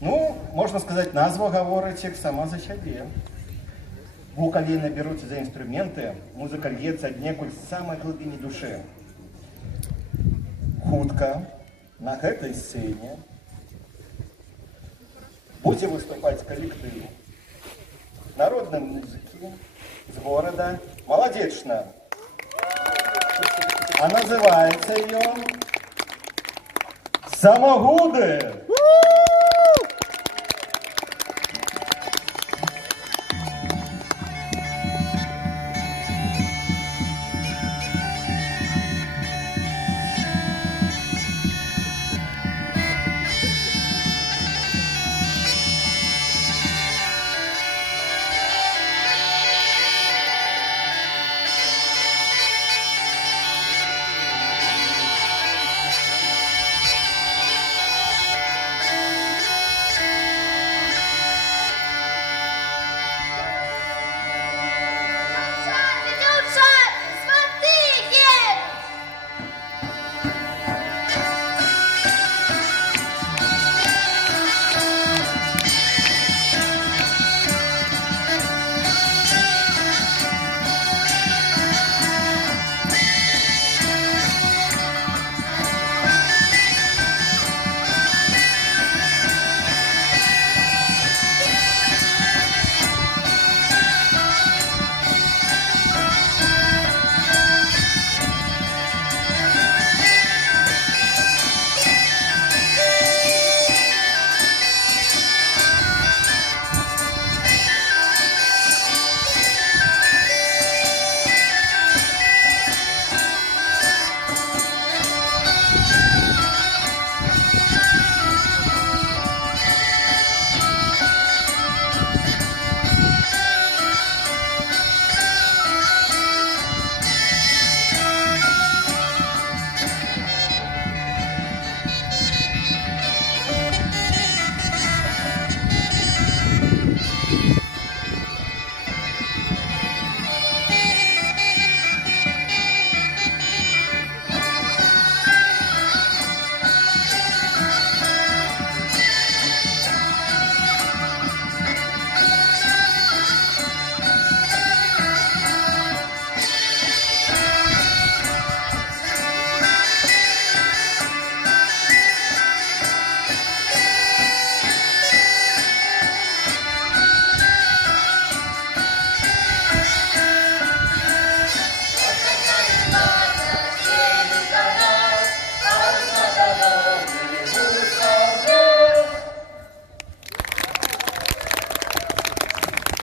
Ну, можна сказати, назва говорить як сама за сябе. Бо калі наберуце за інструменты, музыка льецца аднекуль з самай глыбіні душы. Хутка на гэтай сцэне будзе выступаць калектыў народнай музыкі з горада Маладзечна. А называецца ён «Самагуды».